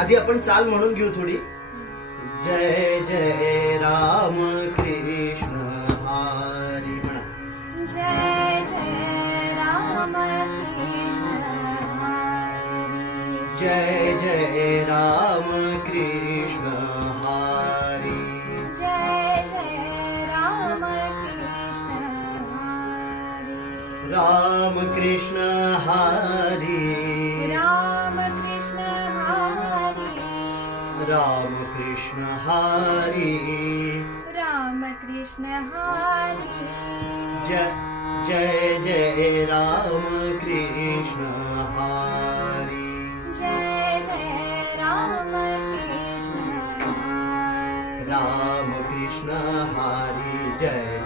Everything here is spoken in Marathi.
आधी आपण चाल म्हणून घेऊ थोडी. जय जय राम कृष्ण हरी म्हणा. जय जय राम कृष्ण हरी. जय जय राम कृष्ण हरी. जय जय राम कृष्ण हरी. राम कृष्ण हरी. राम कृष्ण हरी. राम कृष्ण हरी. राम कृष्ण हरी. जय जय जय राम कृष्ण हरी. जय जय राम कृष्ण हरी. राम कृष्ण हरी. जय